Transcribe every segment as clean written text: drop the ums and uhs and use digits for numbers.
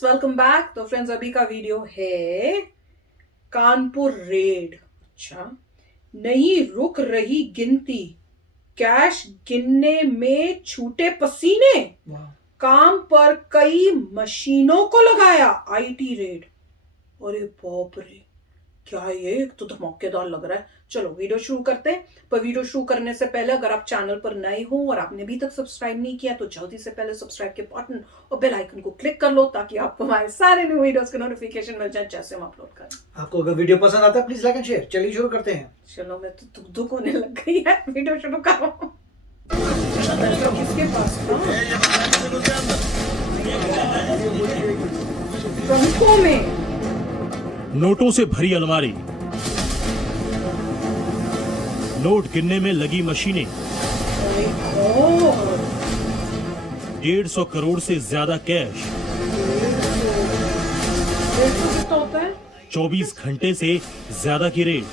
Friends, welcome back. तो friends, अभी का वीडियो है कानपुर रेड। अच्छा, नहीं रुक रही गिनती, कैश गिनने में छूटे पसीने, काम पर कई मशीनों को लगाया आईटी रेड। अरे बाप रे, क्या ये एक तो धमाकेदार लग रहा है। चलो वीडियो शुरू करते हैं। पर वीडियो शुरू करने से पहले अगर आप चैनल पर नए हो और आपने अभी तक सब्सक्राइब नहीं किया तो जल्दी से पहले सब्सक्राइब के बटन और बेल आइकन को क्लिक कर लो ताकि आपको हमारे सारे न्यू वीडियोस के नोटिफिकेशन मिल जाए जैसे हम अपलोड करें। आपको अगर वीडियो पसंद आता है प्लीज लाइक एंड शेयर। चलिए शुरू करते हैं। चलो, मैं तो दुख होने लग गई है। वीडियो शुरू करो। किसके पास ट्रंकों में नोटों से भरी अलमारी, नोट गिनने में लगी मशीनें, 150 करोड़ से ज्यादा कैश, 24 घंटे से ज्यादा की रेट।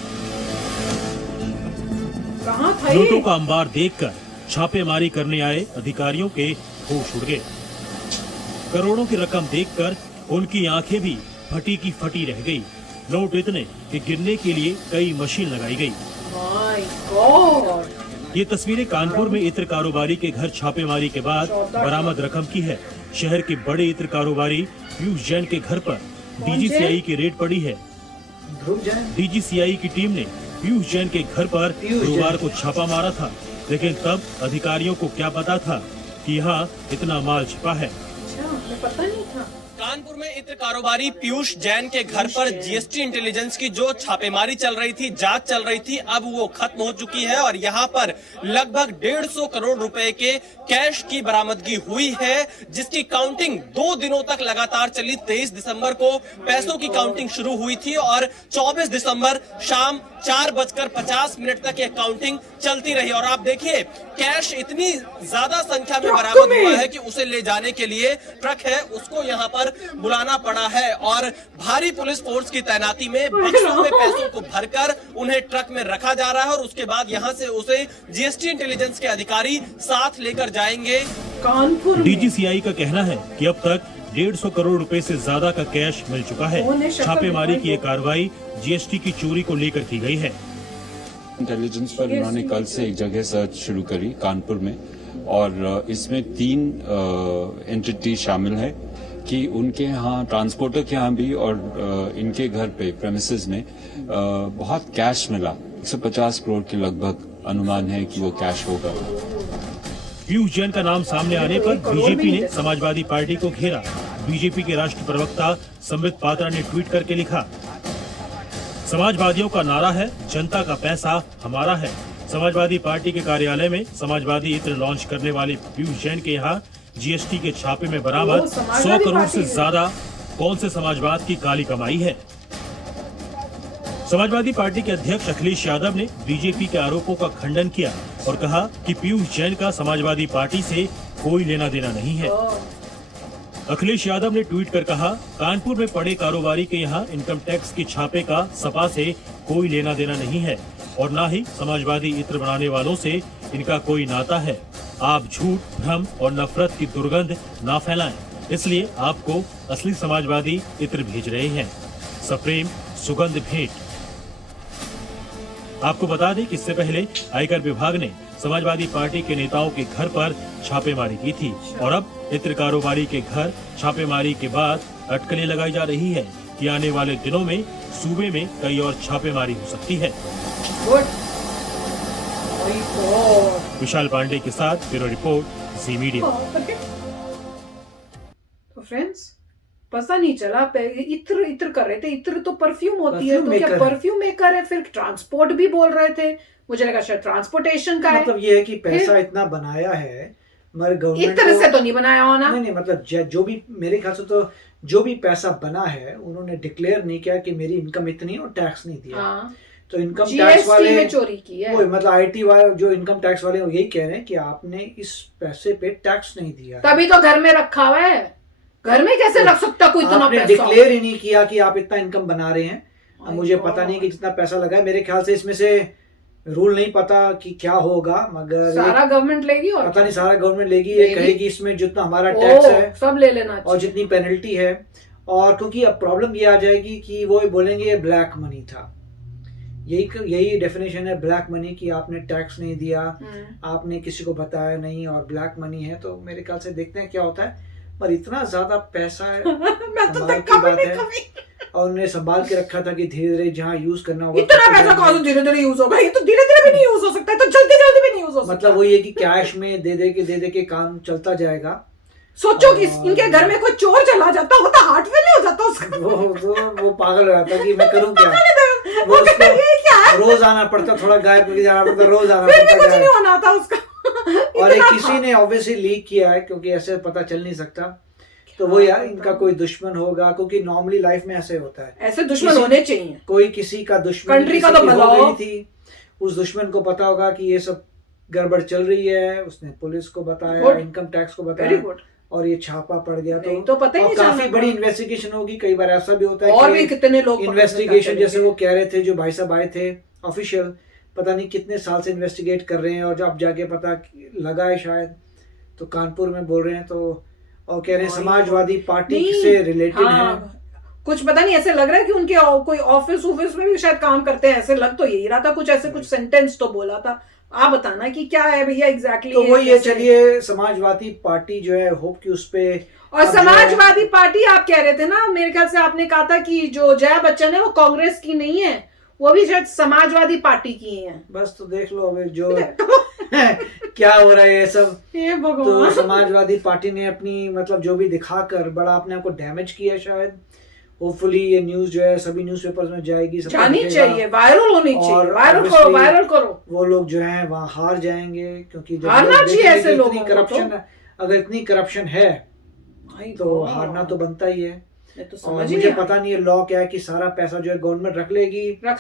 कहाँ था ये? नोटों का अंबार देखकर छापेमारी करने आए अधिकारियों के होश उड़ गए। करोड़ों की रकम देखकर उनकी आंखें भी फटी की फटी रह गई। नोट इतने कि गिनने के लिए कई मशीन लगाई गई। My God! ये तस्वीरें कानपुर में इत्र कारोबारी के घर छापेमारी के बाद बरामद रकम की है। शहर के बड़े इत्र कारोबारी पीयूष जैन के घर पर डीजीसीआई की रेड पड़ी है। डीजीसीआई की टीम ने पीयूष जैन के घर पर गुरुवार को छापा मारा था, लेकिन तब अधिकारियों को क्या पता था कि यहाँ इतना माल छिपा है। अच्छा, मुझे पता नहीं था। कानपुर में इत्र कारोबारी पीयूष जैन के घर पर जीएसटी इंटेलिजेंस की जो छापेमारी चल रही थी, जांच चल रही थी, अब वो खत्म हो चुकी है और यहाँ पर लगभग 150 करोड़ रुपए के कैश की बरामदगी हुई है, जिसकी काउंटिंग 2 दिनों तक लगातार चली। 23 दिसंबर को पैसों की काउंटिंग शुरू हुई थी और 24 दिसंबर शाम 4:50 तक यह काउंटिंग चलती रही। और आप देखिए, कैश इतनी ज्यादा संख्या में बरामद हुआ है कि उसे ले जाने के लिए ट्रक है उसको यहाँ पर बुलाना पड़ा है और भारी पुलिस फोर्स की तैनाती में बक्सों में पैसों को भरकर उन्हें ट्रक में रखा जा रहा है और उसके बाद यहाँ से उसे जीएसटी इंटेलिजेंस के अधिकारी साथ लेकर जाएंगे। कानपुर डीजीसीआई का कहना है कि अब तक 150 करोड़ रुपए से ज्यादा का कैश मिल चुका है। छापेमारी की ये कार्रवाई जीएसटी की चोरी को लेकर की गई है। इंटेलिजेंस पर उन्होंने कल से एक जगह सर्च शुरू करी कानपुर में और इसमें 3 एंटिटी शामिल है कि उनके यहाँ ट्रांसपोर्टर के यहाँ भी और इनके घर पे प्रेमिसेस में बहुत कैश मिला। 150 करोड़ के लगभग अनुमान है कि वो कैश होगा। पीयूष जैन का नाम सामने आने पर बीजेपी ने समाजवादी पार्टी को घेरा। बीजेपी के राष्ट्रीय प्रवक्ता संबित पात्रा ने ट्वीट करके लिखा, समाजवादियों का नारा है, जनता का पैसा हमारा है। समाजवादी पार्टी के कार्यालय में समाजवादी इत्र लॉन्च करने वाले पीयूष जैन के यहाँ जीएसटी के छापे में बरामद 100 करोड़ से ज्यादा कौन से समाजवाद की काली कमाई है। समाजवादी पार्टी के अध्यक्ष अखिलेश यादव ने बीजेपी के आरोपों का खंडन किया और कहा कि पीयूष जैन का समाजवादी पार्टी से कोई लेना देना नहीं है। अखिलेश यादव ने ट्वीट कर कहा, कानपुर में पड़े कारोबारी के यहाँ इनकम टैक्स के छापे का सपा से कोई लेना देना नहीं है और न ही समाजवादी इत्र बनाने वालों से इनका कोई नाता है। आप झूठ, भ्रम और नफरत की दुर्गंध ना फैलाएं, इसलिए आपको असली समाजवादी इत्र भेज रहे हैं। सप्रेम सुगंध भेंट। आपको बता दें कि इससे पहले आयकर विभाग ने समाजवादी पार्टी के नेताओं के घर पर छापेमारी की थी और अब इत्र कारोबारी के घर छापेमारी के बाद अटकलें लगाई जा रही है कि आने वाले दिनों में सूबे में कई और छापेमारी हो सकती है। विशाल पांडे के साथ ब्यूरो रिपोर्ट, जी मीडिया। तो फ्रेंड्स, पता नहीं चला, इत्र कर रहे थे। इत्र तो परफ्यूम होती है, तो क्या परफ्यूम मेकर है? फिर ट्रांसपोर्ट भी बोल रहे थे, मुझे लगा शायद ट्रांसपोर्टेशन का है। मतलब ये है कि पैसा इतना बनाया है मगर गवर्नमेंट इत्र से तो नहीं बनाया होना। नहीं, मतलब जो भी मेरे ख्याल से तो जो भी पैसा बना है उन्होंने डिक्लेयर नहीं किया कि मेरी इनकम इतनी और टैक्स नहीं दिया। तो इनकम टैक्स वाले में चोरी की है। मतलब आईटी वाले जो इनकम टैक्स वाले यही कह रहे हैं कि आपने इस पैसे पे टैक्स नहीं दिया, तभी तो घर में रखा हुआ है। घर में कैसे रख सकता कोई इतना पैसा? डिक्लेयर ही नहीं किया कि आप इतना इनकम बना रहे हैं। मुझे पता नहीं कि जितना पैसा लगा है, मेरे ख्याल से इसमें से रूल नहीं पता कि क्या होगा, मगर सारा गवर्नमेंट लेगी और पता नहीं सारा गवर्नमेंट लेगी, ये कहेगी इसमें जितना हमारा ओ, टैक्स है सब ले लेना और जितनी पेनल्टी है। और क्योंकि अब प्रॉब्लम ये आ जाएगी कि वो बोलेंगे ये ब्लैक मनी था, यही डेफिनेशन है ब्लैक मनी की, आपने टैक्स नहीं दिया, आपने किसी को बताया नहीं और ब्लैक मनी है। तो मेरे ख्याल से देखते हैं क्या होता है, पर इतना ज्यादा पैसा है मैं तो संभाल की बात है, और उन्हें संभाल के रखा था कि धीरे धीरे जहाँ यूज करना होगा। इतना पैसा कौन धीरे धीरे यूज होगा, ये तो धीरे धीरे भी नहीं यूज हो सकता है, तो जल्दी जल्दी भी नहीं यूज हो सकता। मतलब वही है कि कैश में दे दे के काम चलता जाएगा। सोचो कि इनके घर में कोई चोर चला जाता वो तो हार्ट फेल हो जाता उसका, वो पागल हो जाता कि मैं करूँ क्या, वो उसको रोज आना पड़ता, थोड़ा गायब करके जाना पड़ता, रोज आना फिर भी कुछ पड़ता नहीं होना था उसका। और एक किसी ने ऑब्वियसली लीक किया है, क्योंकि ऐसे पता चल नहीं सकता। तो वो यार इनका कोई दुश्मन होगा, क्योंकि नॉर्मली लाइफ में ऐसे होता है, ऐसे दुश्मन होने चाहिए। कोई किसी का दुश्मन कंट्री का तो भला हो थी, उस दुश्मन को पता होगा कि ये सब गड़बड़ चल रही है, उसने पुलिस को बताया, इनकम टैक्स को बताया और ये छापा पड़ गया। तो पता ही नहीं, काफी बड़ी इन्वेस्टिगेशन होगी। कई बार ऐसा भी होता है और भी कितने लोग इन्वेस्टिगेशन, जैसे वो कह रहे थे जो भाई साहब आए थे ऑफिशियल, पता नहीं कितने साल से इन्वेस्टिगेट कर रहे हैं और जब जाके पता लगा है शायद, तो कानपुर में बोल रहे हैं, तो और कह रहे हैं समाजवादी पार्टी से रिलेटेड है। कुछ पता नहीं, ऐसे लग रहा है कि उनके कोई ऑफिस में भी शायद काम करते हैं, ऐसे लग तो यही रहा था, कुछ ऐसे कुछ सेंटेंस तो बोला था। आप बताना कि क्या है भैया एग्जैक्टली। तो वही है, चलिए समाजवादी पार्टी जो है, होप कि उसपे, और समाजवादी पार्टी आप कह रहे थे ना, मेरे ख्याल से आपने कहा था कि जो जया बच्चन है वो कांग्रेस की नहीं है, वो भी शायद समाजवादी पार्टी की है। बस तो देख लो अभी जो क्या हो रहा है ये सब। तो समाजवादी पार्टी ने अपनी मतलब जो भी दिखाकर बड़ा अपने आप को डैमेज किया शायद। होपफुली ये न्यूज जो है सभी न्यूज़पेपर्स में जाएगी, जानी चाहिए, वायरल होनी चाहिए, वायरल करो। वो लोग जो हैं वहाँ हार जाएंगे, क्योंकि हारना चाहिए ऐसे लोगों को। करप्शन, अगर इतनी करप्शन है तो हारना तो बनता ही है। तो और मुझे पता नहीं है लॉ क्या है कि सारा पैसा जो है गवर्नमेंट रख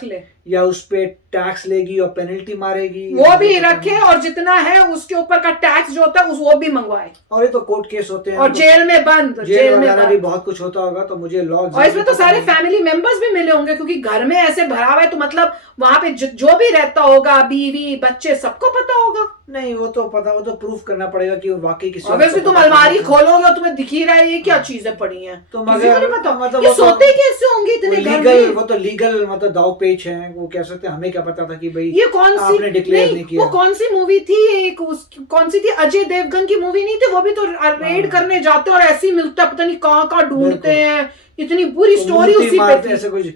ले या उस पे टैक्स लेगी और पेनल्टी मारेगी, वो भी रखे, और जितना है उसके ऊपर का टैक्स जो होता है वो भी मंगवाए। और ये तो कोर्ट केस होते हैं और जेल में बंद, जेल वगैरह भी बहुत कुछ होता होगा। तो मुझे लॉ, और इसमें तो सारे फैमिली मेंबर्स भी मिले होंगे, क्योंकि घर में ऐसे भरा हुआ है, तो मतलब वहां पे जो भी रहता होगा, बीवी बच्चे, सबको पता होगा। नहीं वो तो पता, वो तो प्रूफ करना पड़ेगा कि वो वाकई किसी। ऑब्वियसली तुम अलमारी खोलोगे और तुम्हें दिख ही रहा है ये क्या चीजें पड़ी हैं, तो मगर मतलब ये सोते कैसे होंगे इतने घर में? वो तो लीगल मतलब दाव पेच है, वो कह सकते हैं, हमें क्या पता था कि भाई ये कौन सी, आपने डिक्लेयर नहीं किया। वो कौन सी मूवी थी, एक कौन सी थी, अजय देवगन की मूवी नहीं थी, वो भी तो रेड करने जाते और ऐसे ही मिलता है, पता नहीं कहाँ ढूंढते हैं, इतनी पूरी स्टोरी उसी पे थी। ऐसे कुछ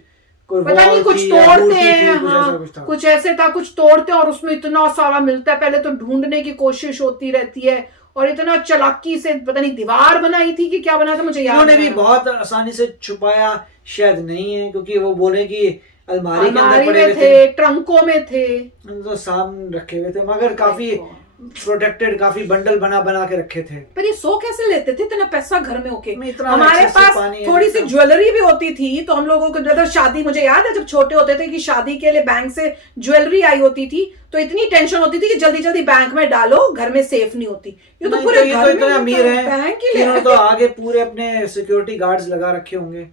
पता नहीं कुछ तोड़ते हैं, हाँ कुछ ऐसे था, कुछ तोड़ते हैं और उसमें इतना सारा मिलता है, पहले तो ढूंढने की कोशिश होती रहती है, और इतना चालाकी से पता नहीं दीवार बनाई थी कि क्या बना था, मुझे याद नहीं। उन्होंने भी बहुत आसानी से छुपाया शायद नहीं है, क्योंकि वो बोले कि अलमारी के अंदर पड़े हुए थे, ट्रंकों में थे, तो सामने रखे हुए थे, मगर काफी प्रोटेक्टेड, काफी बंडल बना के रखे थे। पर ये सो कैसे लेते थे इतना पैसा घर में होके? हमारे पास थोड़ी सी ज्वेलरी भी होती थी, तो हम लोगों को शादी, मुझे याद है जब छोटे होते थे कि शादी के लिए बैंक से ज्वेलरी आई होती थी, तो इतनी टेंशन होती थी कि जल्दी जल्दी बैंक में डालो, घर में सेफ नहीं होती। ये तो पूरे घर में इतने अमीर हैं, तो आगे पूरे अपने सिक्योरिटी गार्ड्स लगा रखे होंगे,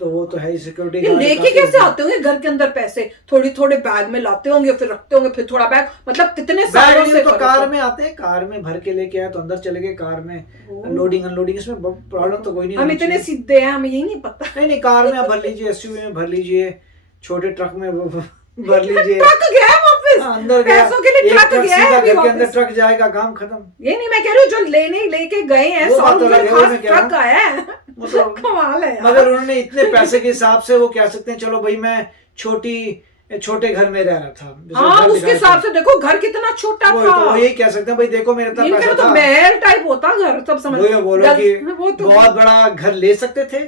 तो वो तो है ही सिक्योरिटी गार्ड। लेके कैसे आते होंगे घर के अंदर पैसे? थोड़े बैग में लाते होंगे, फिर रखते होंगे, फिर थोड़ा बैग, मतलब कितने सालों से। तो कार में आते हैं, कार में भर के लेके आए तो अंदर चले गए, कार में लोडिंग अनलोडिंग, इसमें प्रॉब्लम तो कोई नहीं। हम इतने सीधे हैं, हमें यही नहीं पता। नहीं कार में आप भर लीजिए, एसयूवी में भर लीजिए, छोटे ट्रक में भर लीजिए। ट्रक गया वापस, अंदर गया, पैसों के लिए ट्रक गया है, घर के अंदर ट्रक जाएगा, काम खत्म। ये नहीं मैं कह रही हूँ, जो लेके गए हैं, ट्रक आया है, कमाल है। मगर उन्होंने इतने पैसे के हिसाब से वो कह सकते हैं चलो भाई मैं छोटे घर में रह रहा था, हाँ उसके हिसाब से देखो घर कितना छोटा था, तो यही कह सकते हैं भाई देखो मेरे पास पैसा तो था, महल टाइप होता घर, सब समझ बोलो कि बहुत बड़ा घर ले सकते थे,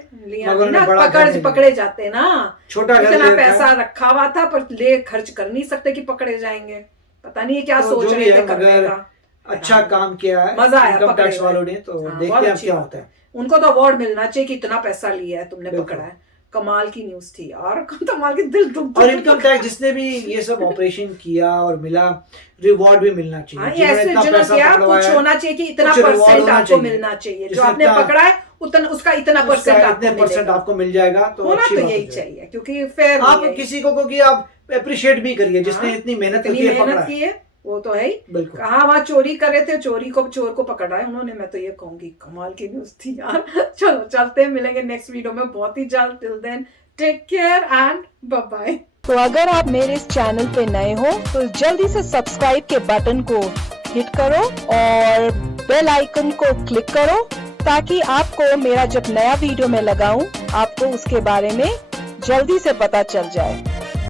मगर पकड़े जाते ना, छोटा घर, इतना पैसा रखा हुआ था पर ले खर्च कर नहीं सकते कि पकड़े जाएंगे। पता नहीं क्या सोच रहे थे करने का। अच्छा काम किया है, मजा आया इनकम टैक्स वालों ने, तो देखते हैं क्या होता है। उनको तो अवार्ड मिलना चाहिए कि इतना पैसा लिया है तुमने, पकड़ा है। कमाल की न्यूज थी यार, कमाल की, दिल दुख। और इनकम टैक्स जिसने भी ये सब ऑपरेशन किया और मिला, रिवॉर्ड भी मिलना चाहिए। ऐसे कुछ होना चाहिए कि इतना परसेंट आपको मिलना चाहिए, जो आपने पकड़ा है उतना उसका इतना परसेंट इतने परसेंट आपको मिल जाएगा, तो होना अच्छी तो बात यही हो जाएगी। चाहिए, क्योंकि फेयर आप किसी को कि आप अप्रिशिएट भी करिए जिसने इतनी मेहनत इतनी की है, पकड़ा मेहनत है। की है, वो तो है ही। बिल्कुल। कहाँ वहां चोरी कर रहे थे, चोर को पकड़ा है उन्होंने। मैं तो ये कहूंगी कमाल की न्यूज थी यार। चलो चलते हैं, मिलेंगे नेक्स्ट वीडियो में बहुत ही जल्द। Till then take care and bye bye. तो अगर आप मेरे इस चैनल पे नए हो तो जल्दी से सब्सक्राइब के बटन को हिट करो और बेल आइकन को क्लिक करो, ताकि आपको मेरा जब नया वीडियो मैं लगाऊं आपको उसके बारे में जल्दी से पता चल जाए।